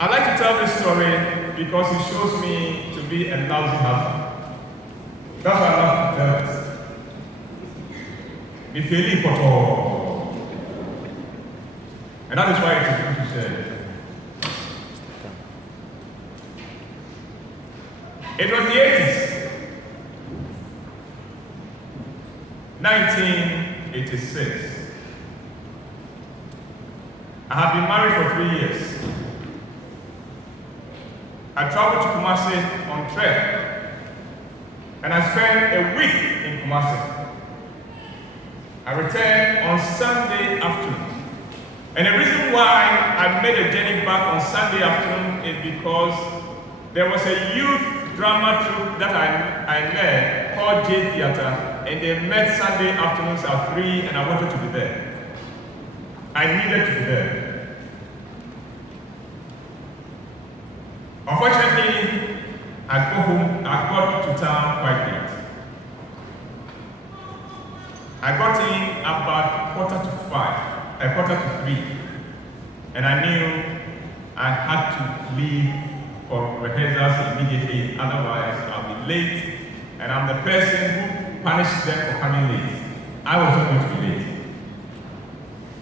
I like to tell this story because it shows me to be a lousy husband. That's why I love to tell this. Me feeling poto. And that is why it's good to share. It was the 80s. 1986. I had been married for 3 years. I traveled to Kumasi on trek, and I spent a week in Kumasi. I returned on Sunday afternoon. And the reason why I made a journey back on Sunday afternoon is because there was a youth drama troupe that I led called J Theatre, and they met Sunday afternoons at 3, and I wanted to be there. I needed to be there. Unfortunately, I got to town quite late. I got in about 3, and I knew I had to leave for rehearsals immediately, otherwise I'll be late, and I'm the person who punished them for coming late. I was not going to be late.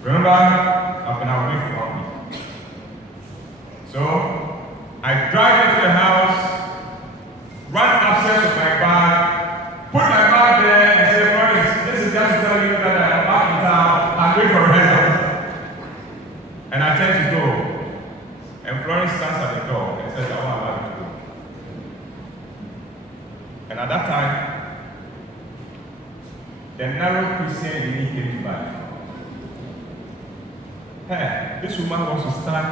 Remember, I've been away for 1 week. So, I drive into the house, run upstairs with my bag, put my bag there, and say, Florence, this is just to tell you that I'm back in town, I'm going for rehearsal. And I tend to go. And Florence stands at the door and says, I want to go. And at that time, the narrow Christian lady came to life. Hey, this woman wants to stand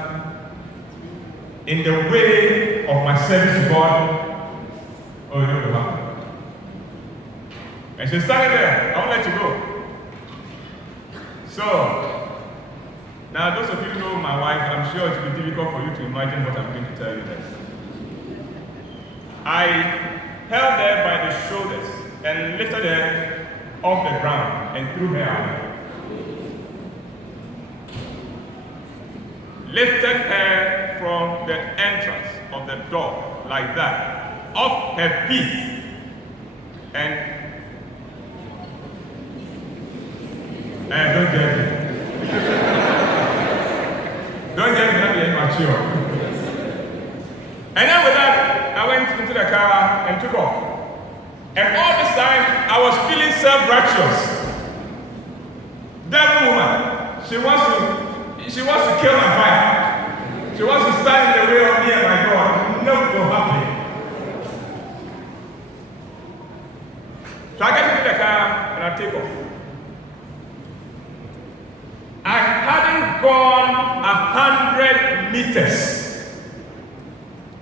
in the way of my service to God. Oh, you know the man. And she's standing there. I won't let you go. So, now those of you who know my wife, I'm sure it will be difficult for you to imagine what I'm going to tell you next. I held her by the shoulders and lifted her off the ground and threw her away. Lifted her from the entrance of the door like that, off her feet, and don't judge me. Don't judge me, not be immature. And then with that, I went into the car and took off. And all this time, I was feeling self-righteous. That woman, she wants to kill my fire. She wants to stand in the way of me and my God. No will happen. So I get into the car and I take off. I hadn't gone 100 meters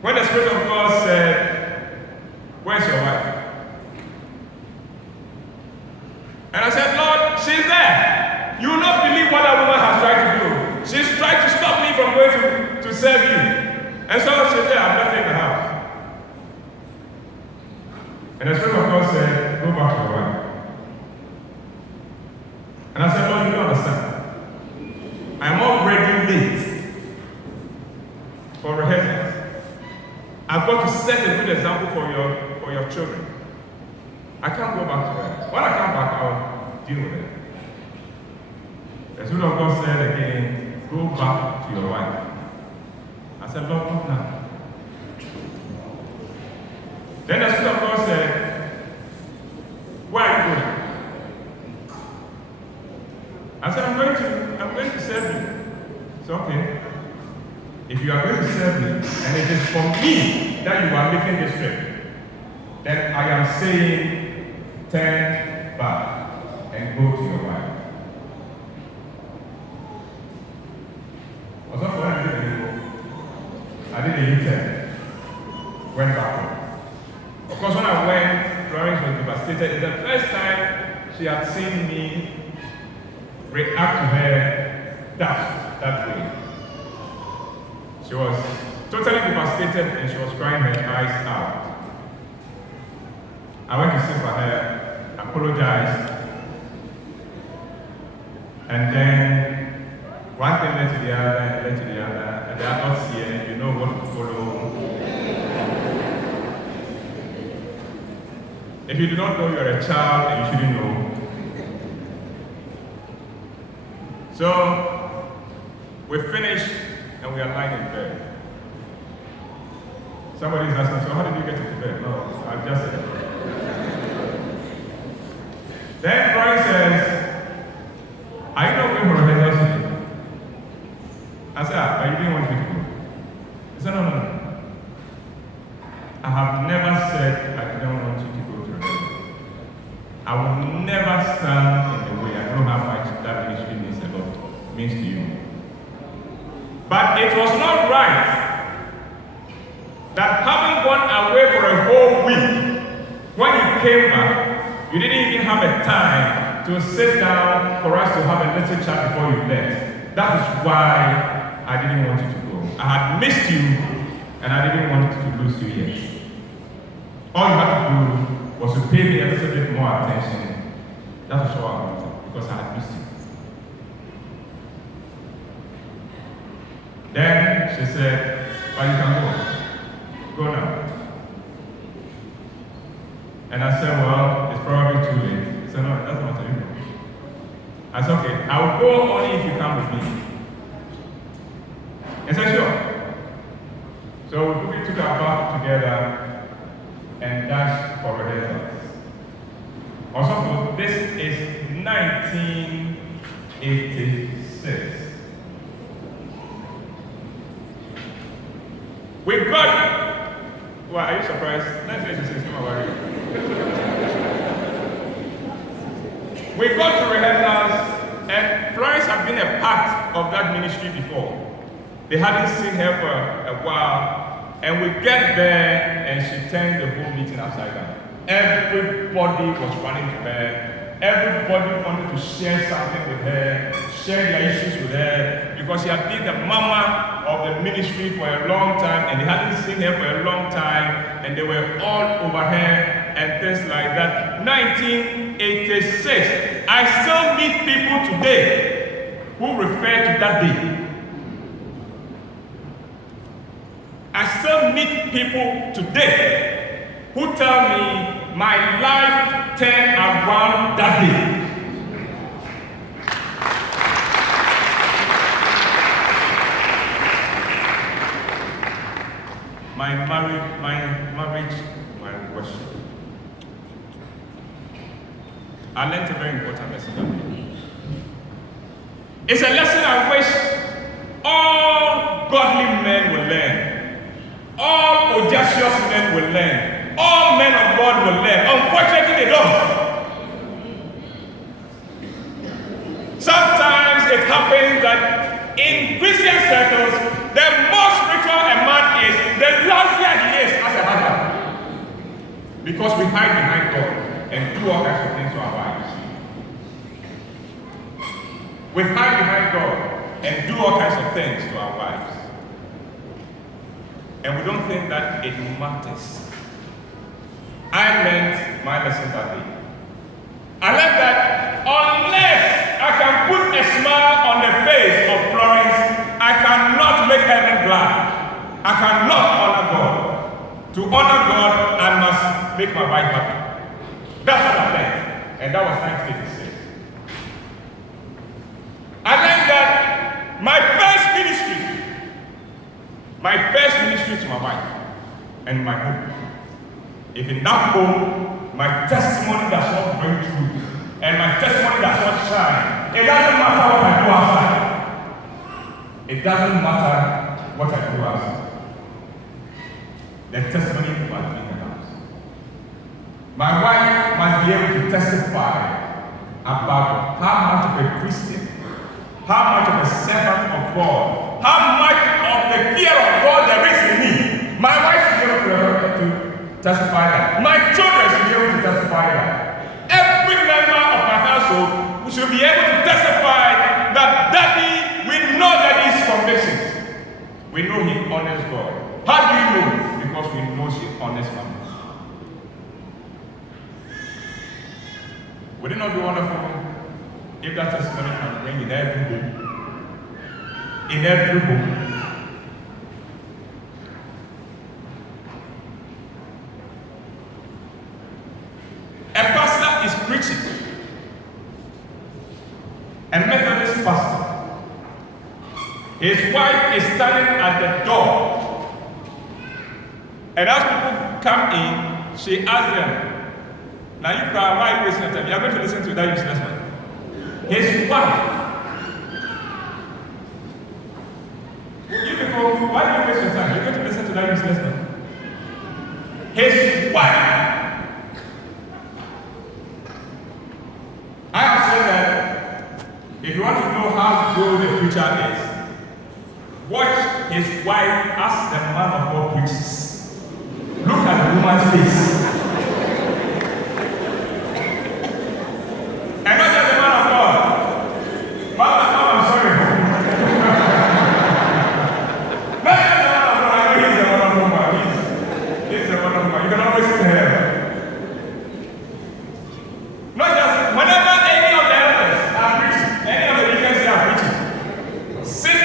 when the Spirit of God said, where's your wife? And I said, Lord, she's there. You will not believe what that woman has tried to do. She's tried to stop me from going to serve you. And so she's there, I've left her in the house. And the Spirit of God said, go back to your wife. And I said, Lord, you don't understand. I'm already late for rehearsals. I've got to set a good example for your children. I can't go back to her. When I come back, I'll deal with it. The Spirit of God said again, go back to your wife. I said, Lord, not now. Then the Spirit of God said, where are you going? I said, I'm going to serve you. It's okay. If you are going to serve me, and it is for me that you are making this trip, then I am saying, turn back and go to your wife. Was that for I did a U-turn. Went back home. Of course, when I went, Florence was devastated. It's the first time she had seen me react to her that way. She was totally devastated and she was crying her eyes out. I went to sit for her, apologized, and then one thing led to the other, and led to the other, and they are not seeing it, you know If you do not know, you're a child and you shouldn't know. So, we finished and we are lying in bed. Somebody is asking, so how did you get to bed? No, I just said it. Then Freud says, are you not going for a rehearsal today? I said, but you didn't want me to go. He said, no. I have never said I didn't want you to go to rehearsal. I will never stand in the way. I know how much that ministry means to you. But it was not right that having gone away for a whole week, when you came back, you didn't even have a time to sit down for us to have a little chat before you left. That is why I didn't want you to go. I had missed you, and I didn't want to lose you yet. All you had to do was to pay me a little bit more attention. That was all I wanted, because I had missed you. Then she said, well, you can go. Go now. And I said, well, it's probably too late. He said, no, it doesn't matter. You go. I said, okay, I'll go only if you come with me. He said, sure. So we took our bath together and dashed for rehearsals. Also, this is 1986. We got, well, are you surprised? 1986, don't worry. We got to rehearsals, and Florence had been a part of that ministry before. They hadn't seen her for a while, and we get there, and she turned the whole meeting upside down. Everybody was running to her. Everybody wanted to share something with her, share their issues with her, because she had been the mama of the ministry for a long time, and they hadn't seen her for a long time, and they were all over her and things like that. 1986. I still meet people today who refer to that day. I still meet people today who tell me my life turned around that day. My marriage, my worship. I learned a very important lesson that day. It's a lesson I wish all godly men will learn. All audacious men will learn. All men of God will learn. Unfortunately, they don't. Sometimes it happens that in Christian circles, the more spiritual a man is, the lousier he is as a husband. Because we hide behind God and do all kinds of things to our wives. We hide behind God and do all kinds of things to our wives. And we don't think that it matters. I learned my lesson that day. I learned that unless I can put a smile on the face of Florence, I cannot make heaven glad. I cannot honor God. To honor God, I must make my wife happy. That's what I learned. And that was 1986. I learned that my first ministry to my wife and my home. If in that home, my testimony does not bring truth and my testimony does not shine, it doesn't matter what I do outside. It doesn't matter what I do outside. The testimony must be in the house. My wife must be able to testify about how much of a Christian, how much of a servant of God, how much of the fear of God there is in me. My wife should be able to testify that. My children should be able to testify that. Every member of my household should be able to testify that Daddy, we know Daddy's convictions. We know he honors God. How do you know? Because we know she honors family. Would it not be wonderful if that testimony can bring in every home? In every home. His wife is standing at the door. And as people come in, she asks them, now you cry, why are you wasting your time? You are going to listen to that useless man. His wife. You people, why do you waste your time? You're going to listen to that useless man. His wife. I have said that if you want to know how good a preacher is, watch his wife as the man of God preaches. Look at the woman's face. And not just the man of God. Mama, I'm sorry. Not just the man of God. I know he's a wonderful man. He's a wonderful man. You can always tell him. Not just whenever any of the elders are preaching, any of the deacons are preaching,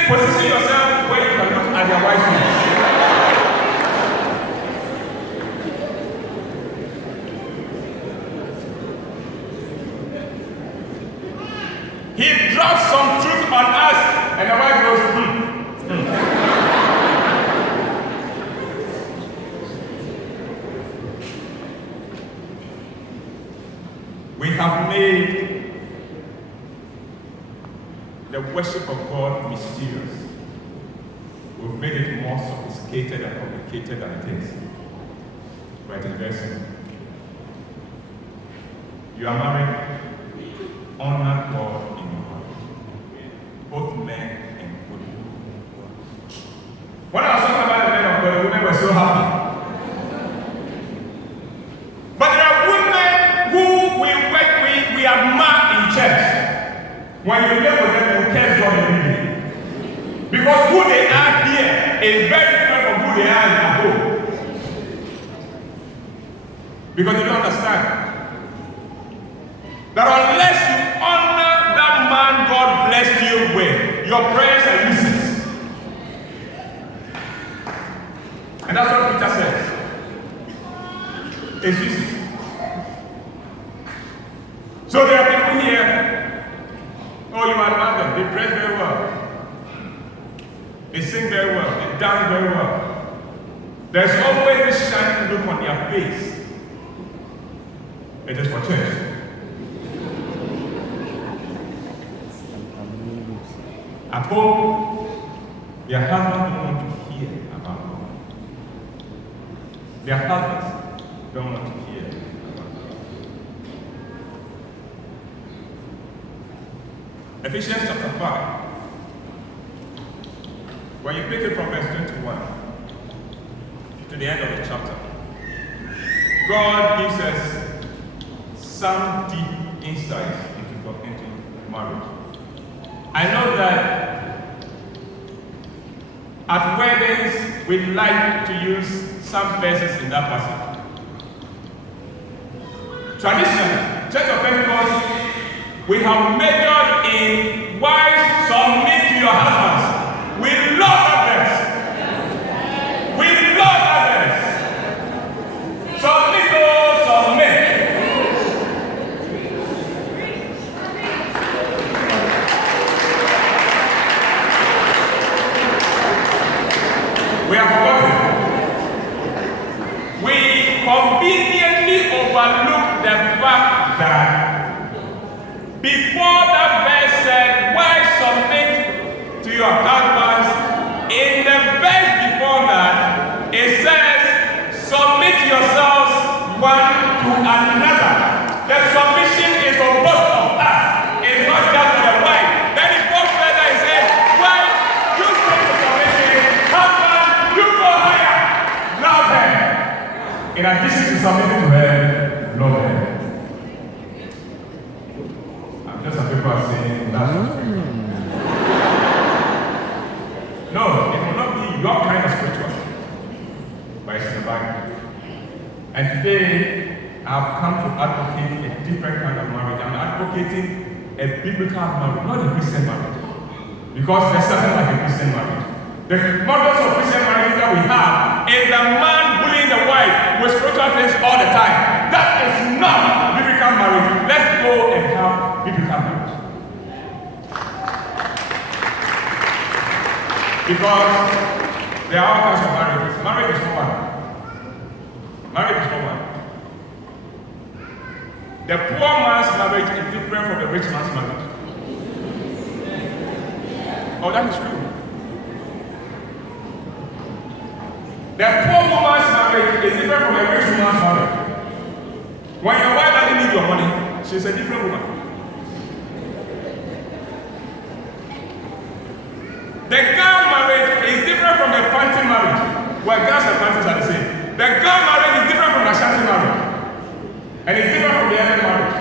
position yourself where you can look at your wife's face. He drops some truth on us, and the wife goes, We have made the worship of God mysterious. We've made it more sophisticated and complicated than it is. But it is very simple. You are married, honor God in your heart. Both men and women. When I was talking about the men of God, the women were so happy. But there are women who we admire in church. When you live with them, you can't God every day. Because who they are here is very different from who they are at home. Because you don't understand that unless you honor that man God blessed you with, your prayers are useless. And that's what Peter says. It's useless. So there are people here, oh, you admire them, they dress very well. They sing very well, they dance very well. There's always this shining look on their face. It is for church. At home, their husbands don't want to hear about God. Their husbands don't want to hear about God. Ephesians chapter 5. When you pick it from verse 21 to the end of the chapter, God gives us some deep insights into marriage. I know that at weddings we like to use some verses in that passage. Traditionally, Church of Pentecost, we have majored in wives submit to your husbands. We love that verse. We love that verse. Submit, oh, submit. We have forgotten. We conveniently overlook the fact that before that verse said, wives submit to your husbands, in the verse before that, it says, submit yourselves one to another. The submission is for both of us. It's not just for the wife. Then it goes further and says, wife, you stay to submission. Husband, you go higher. Love her. In addition to submitting to her, love her. Just some people are saying that. No, it will not be your kind of spiritual, but it's in the Bible. And today, I've come to advocate a different kind of marriage. I'm advocating a biblical marriage, not a Christian marriage. Because there's something like a Christian marriage. The models of Christian marriage that we have is the man bullying the wife with spiritual things all the time. That is not biblical marriage. Let's go and have biblical marriage. Because there are all kinds of marriages. Marriage is not one. Marriage is not one. The poor man's marriage is different from the rich man's marriage. Oh, that is true. The poor woman's marriage is different from the rich woman's marriage. When your wife doesn't need your money, she's a different woman. The girl marriage is different from the fancy marriage, where girls and fancies are the same. The girl marriage is different from the Ashanti marriage, and it's different from the Indian marriage,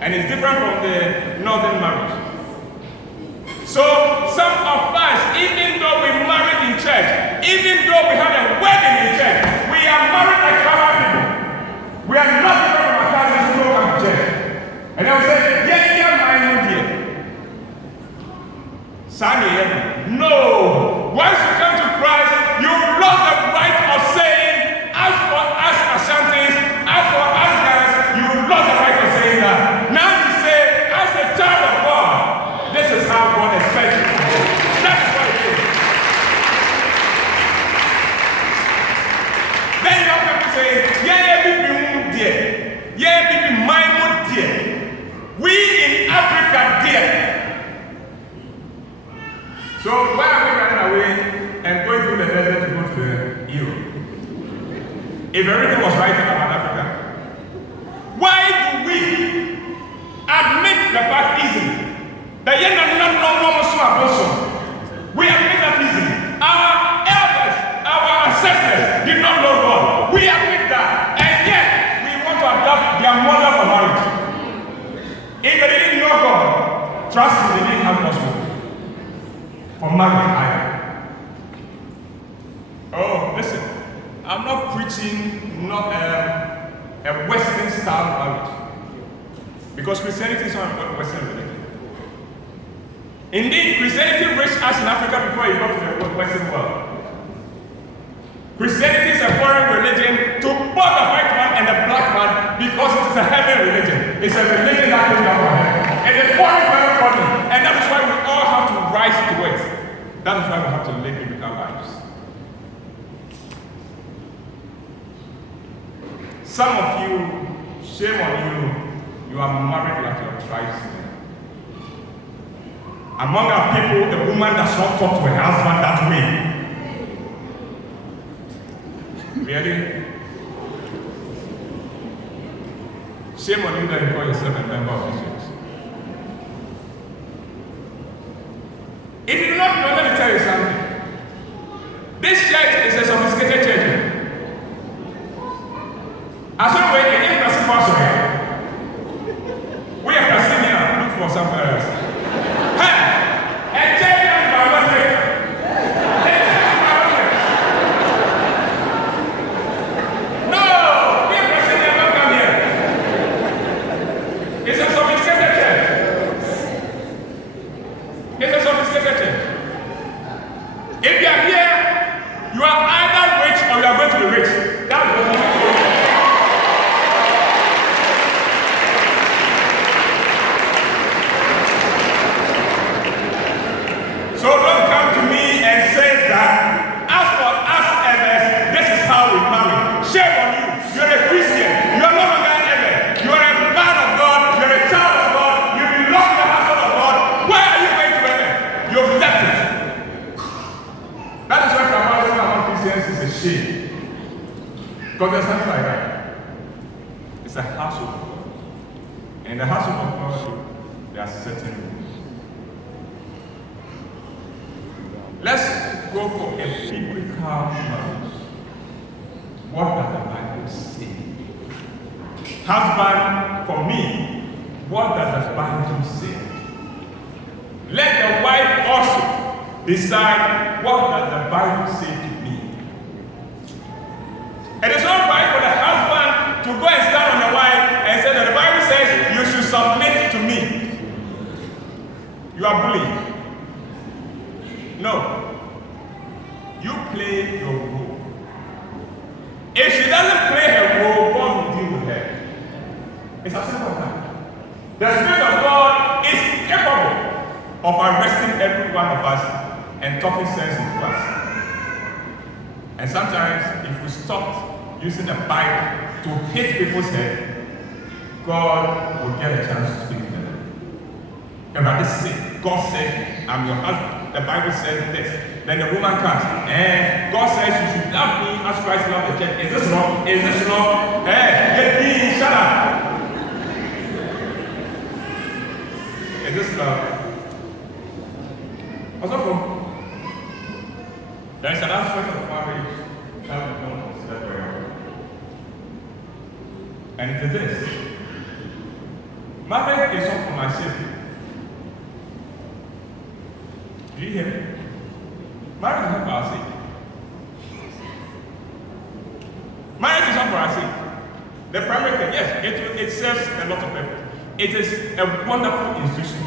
and it's different from the northern marriage. So some of us, even though we married in church, even though we had a wedding in church, we are married like common people. We are not different from our cousins who don't come to church. And they will say, yeah, my own dear. Sunday, no. Once you come to Christ, you lost the right of saying, as for us Ashantis, as for us guys, you lost the right of saying that. Now you say, as a child of God, this is how God expects you to do. That's what it is. Then you have people saying, yeah, dear. Yeah, my dear. We in Africa, dear. So why are we running away and going through the desert to go to Europe? If everything was right about Africa, why do we admit the fact easily that we admit that easily? Our elders, our ancestors did not know God. We admit that, and yet we want to adopt their model for marriage. If they didn't know God, trust me, they didn't have gospel for marriage either. Oh, listen, I'm not preaching not a Western style marriage, because Christianity is not a Western religion. Indeed, Christianity reached us in Africa before it got to the Western world. Christianity is a foreign religion to both the white man and the black man, because it is a heaven religion. It's a religion that came down from heaven. It's a foreign for everybody, and that is why we all have to rise to it. That is why we have to live biblical lives. Some of you, shame on you, you are married like your tribesmen. Among our people, the woman does not talk to her husband that way. Really? Shame on you that you call yourself a member of this church. If you do not know, let me tell you something. This church is a sophisticated church. As always, it ain't classic for us. We are classic here. Look for somewhere else. Hey! And check out the biology. No! We are classic here. Don't come here. It's a sophisticated church. It's a sophisticated church. If you are here, you are either rich or you are going to be rich. That's what you are. So don't come to me and say that, as for us Evers, this is how we marry. Shame on you. You're a Christian. You're no longer Evers. You're a man of God. You're a child of God. You belong to the household of God. Where are you going to Evers? You've left it. That is why tribalism among Christians is a shame. Because there's something like that. It's a household of God. And in the household of God, there are certain rules. Let's go for a biblical marriage. What does the Bible say? Husband, for me, what does the Bible say? Let the wife also decide, what does the Bible say to me? It is not right for the husband to go and stand on the wife and say that the Bible says you should submit to me. You are bullying. No. You play your role. If she doesn't play her role, God will deal with her. It's as simple as that. The Spirit of God is capable of arresting every one of us and talking sense into us. And sometimes, if we stopped using the Bible to hit people's head, God will get a chance to speak to them. And I just say, God said, I'm your husband. The Bible says this. Then the woman comes, and God says you should love me as Christ loved the church. Is this wrong? Is this wrong? Get me, shut up. Is this love? What's up from? There is an aspect of marriage that we don't consider very well. And it is this. Marriage is not for my sake. Do you hear me? Marriage is not for our sake. Marriage is not for our sake. The primary thing, yes, it serves a lot of purpose. It is a wonderful institution.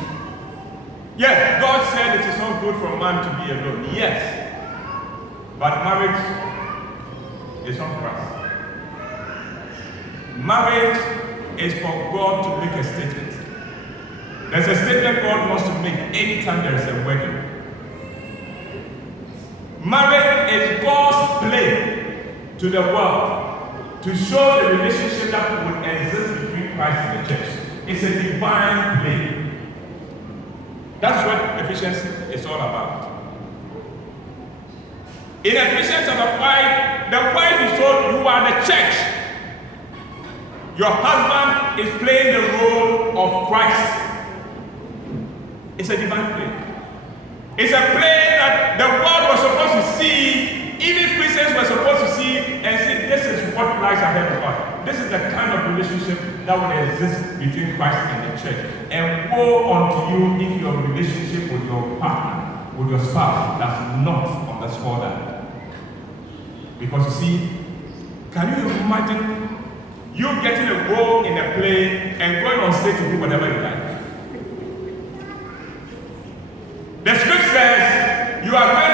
Yes, God said it is not good for a man to be alone. Yes. But marriage is not for us. Marriage is for God to make a statement. There's a statement God wants to make anytime there is a wedding. Marriage is God's play to the world to show the relationship that would exist between Christ and the church. It's a divine play. That's what Ephesians is all about. In Ephesians chapter 5, the wife is told, you are the church. Your husband is playing the role of Christ. It's a divine play. It's a play that the world was supposed to see, even Christians were supposed to see, and say, this is what lies ahead of us. This is the kind of relationship that will exist between Christ and the church. And woe unto you if your relationship with your partner, with your spouse, does not underscore that. Because you see, can you imagine you getting a role in a play and going on stage to do whatever you like? The script says you are going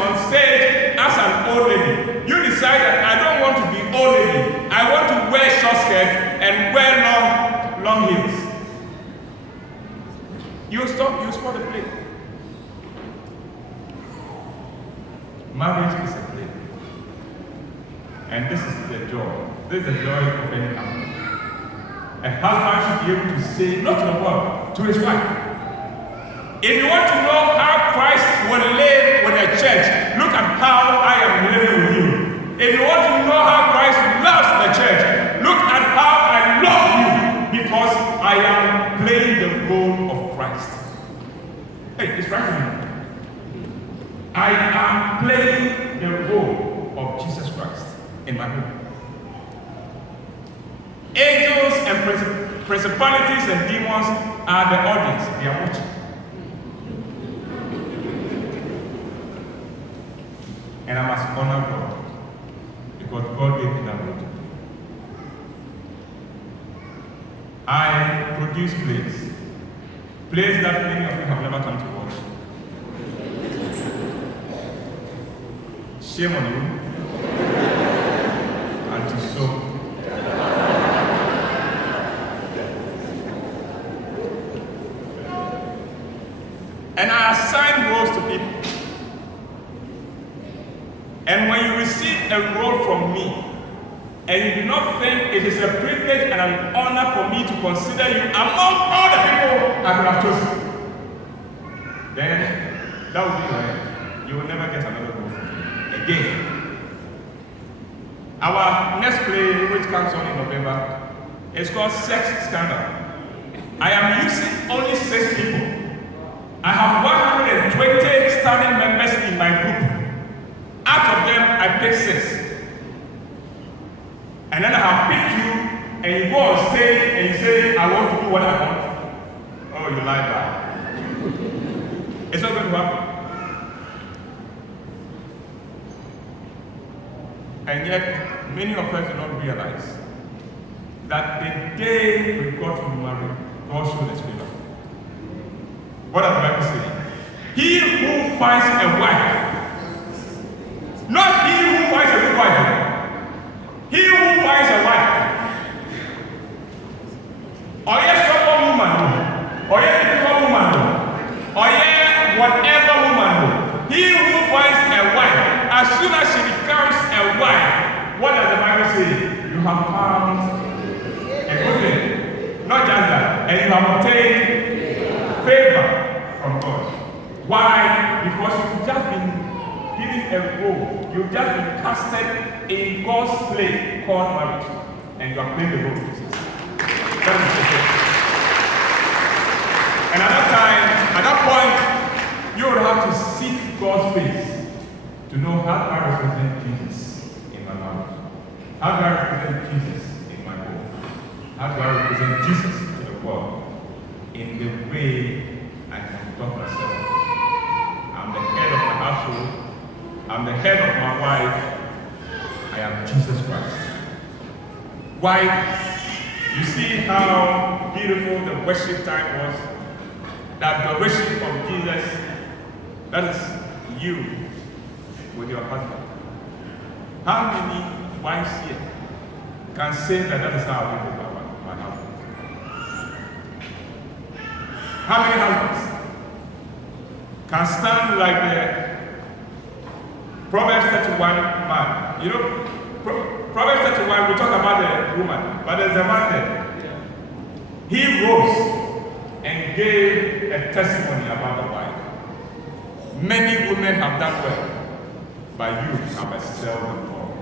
on stage as an old lady. You decide that I don't want to be old lady. I want to wear short skirt and wear long heels. You spoil the play. Marriage is a play. And this is the joy. This is the joy of any couple. A husband should be able to say, not to the world, to his wife. If you want to know how Christ will live with the church, look at how I am living with you. If you want to know how Christ loves the church, look at how I love you, because I am playing the role of Christ. Hey, it's right to me. I am playing the role of Jesus Christ in my home. Angels and principalities and demons are the audience. They are watching. And I must honor God, because God gave me that role. I produce plays that many of you have never come to watch. Shame on you, and to sow. And I assign roles to people. And when you receive a role from me, and you do not think it is a privilege and an honor for me to consider you among all the people I could have chosen, then that will be right. You will never get another role from me again. Our next play, which comes on in November, is called Sex Scandal. I am using only 6 people. I have 120 standing members in my group. Out of them, I pick 6. And then I have picked you, and you go on stage and you say, I want to do what I want. Oh, you lied back. It's not going to happen. And yet, many of us do not realize that the day we got to marry, God showed his favor. What does the Bible say? He who finds a wife, not he who finds a good wife. He who finds a wife. Or yes, strong woman. Or yes, difficult woman. Or yes, whatever woman. He say, you have found a good thing. Not just that. And you have obtained favor from God. Why? Because you've just been given a role. You've just been casted in God's play called marriage. And you are playing the role of Jesus. That is the thing. And at that point, you would have to seek God's face to know how do I represent Jesus in my marriage? How do I represent Jesus in my home? How do I represent Jesus to the world in the way I conduct myself? I'm the head of my household. I'm the head of my wife. I am Jesus Christ. Wife, you see how beautiful the worship time was? That the worship of Jesus, that is you with your husband. How many wives here can say that is how I live with my husband? How many husbands can stand like the Proverbs 31 man? You know, Proverbs 31, we talk about the woman, but there's a man there. He rose and gave a testimony about the wife. Many women have done well, but you have excelled them all.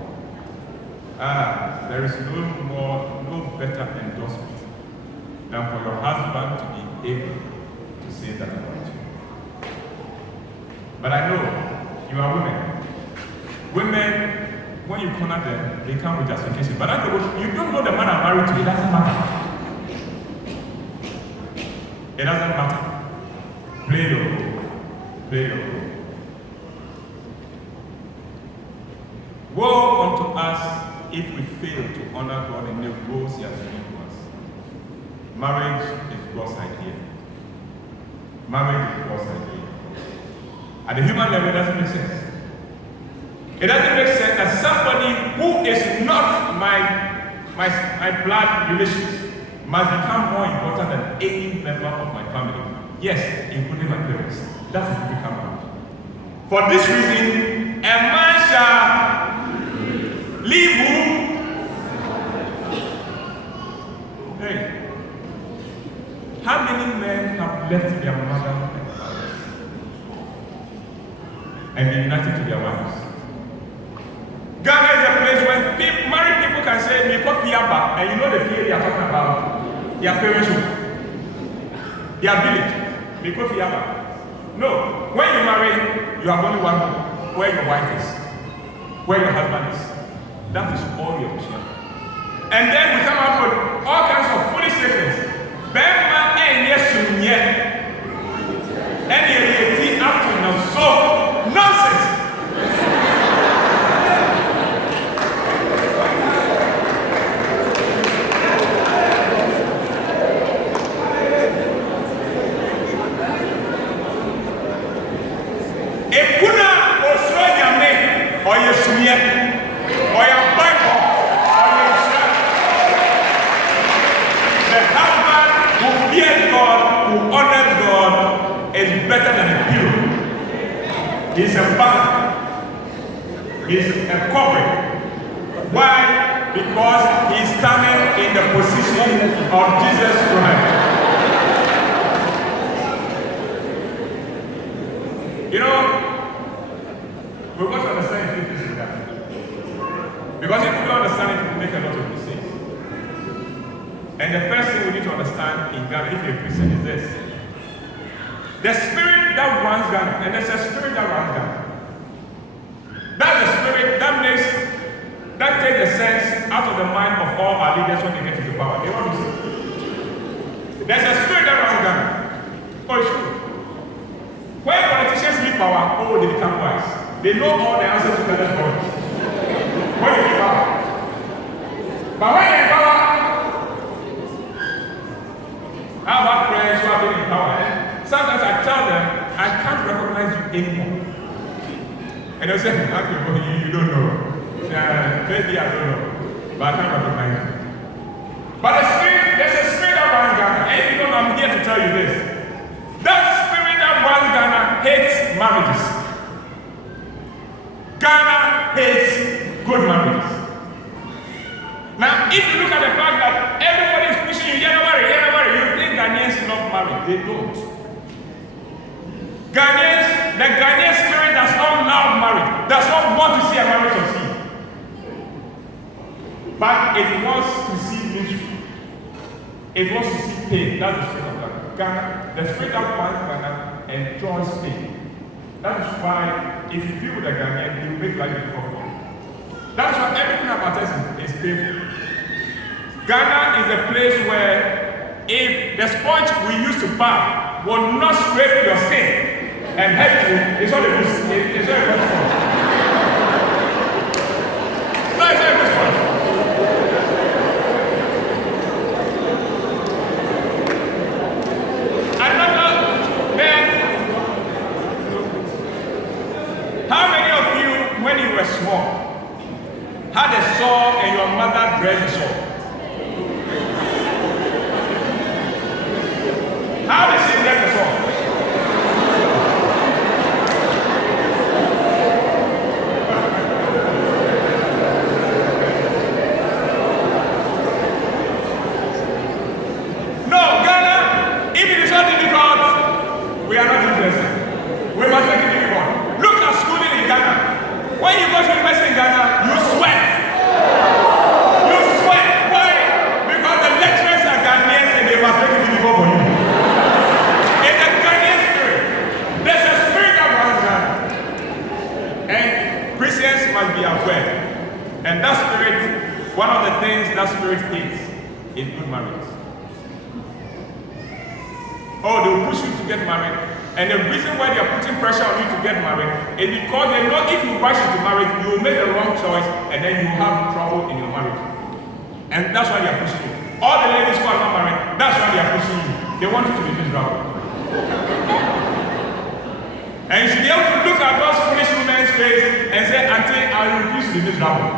There is no better endorsement than for your husband to be able to say that about you. But I know you are women. Women, when you corner them, they come with justification. But you don't know the man I'm married to, it doesn't matter. It doesn't matter. Play your role. Play your role. Woe unto us if we fail to honor God in the roles He has given to us. Marriage is God's idea. Marriage is God's idea. At the human level, it doesn't make sense. It doesn't make sense that somebody who is not my blood relations must become more important than any member of my family. Yes, including my parents. That's what we become married. For this reason, a man shall leave who? Hey, how many men have left their mother and fathers and been united to their wives? Ghana is a place where married people can say, "Me call Fiaba," and you know the fear they are talking about. Their parents, their village. Me call Fiaba. No, when you marry, you have only one home, where your wife is, where your husband is. That is all your mission. And then we come out with all kinds of foolish statements. Bema and yes, and up to now. So nonsense. Or your sumia, or your Bible, or your shirt. The husband who fears God, who honors God, is better than a pillow. He's a banner. He's a covering. Why? Because he's standing in the position of Jesus Christ. You know, we've got to understand a few things in that. Because if we don't understand it, we make a lot of mistakes. And the first thing we need to understand in Ghana, if you're a Christian, is this. The spirit that runs Ghana, and there's a spirit that runs Ghana. That's the spirit that takes the sense out of the mind of all our leaders when they get into power. They want to say. There's a spirit that runs Ghana. Oh, it's true. When politicians leave power, oh, they become wise. They know all the answers to the problems. When you give power. But when you're in power, I have friends who have been in power. And sometimes I tell them, I can't recognize you anymore. And they'll say, okay, you don't know. Maybe I don't know. But I can't recognize you. But there's a spirit that runs Ghana. And if you don't know, I'm here to tell you this. That spirit that runs Ghana hates marriages. Ghana hates good marriages. if you look at the fact that everybody is pushing you, you think Ghanaians are not married. They don't. The Ghanaian spirit does not love marriage, does not want to see a marriage succeed. But it wants to see misery. It wants to see pain. That's the spirit of Ghana. The spirit of Ghana enjoys pain. That is why if you deal with a Ghanaian, you make life difficult for you. That's why everything about us is painful. Ghana is a place where if the sponge we used to bath will not scrape your skin and help you, it's not a good sponge. It's not a good sponge. No, it's not a good sponge. How many of you, when you were small, had a sore and your mother dressed the sore? How did she dress the sore? No, Ghana, if it is not difficult, we are not interested. We must make it difficult. Look at schooling in Ghana. When you go to university in Ghana, you sweat. You sweat. Why? Because the lecturers are Ghanaians and they must make it difficult for you. In the Ghanaian spirit, there's a spirit of Ghana. And Christians must be aware. And that spirit, one of the things that spirit hates is good marriage. Oh, they will push you to get married. And the reason why they are putting pressure on you to get married is because they know if you rush into marriage, you will make the wrong choice and then you will have trouble in your marriage. And that's why they are pushing you. All the ladies who are not married, that's why they are pushing you. They want you to be miserable. And you should be able to look at those foolish women's face and say, Auntie, I refuse to be miserable.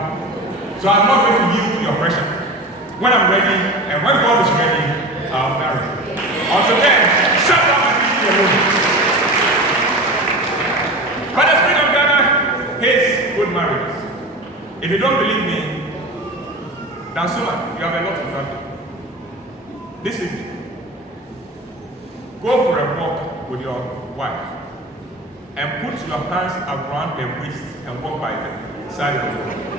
So I'm not going to yield to your pressure. When I'm ready, and when God is ready, I'll marry. Until then, shut up and leave me alone. But the spirit of Ghana hates good marriages. If you don't believe me, then so you have a lot of traffic. This evening, go for a walk with your wife and put your hands around the waist and walk by the side of the road.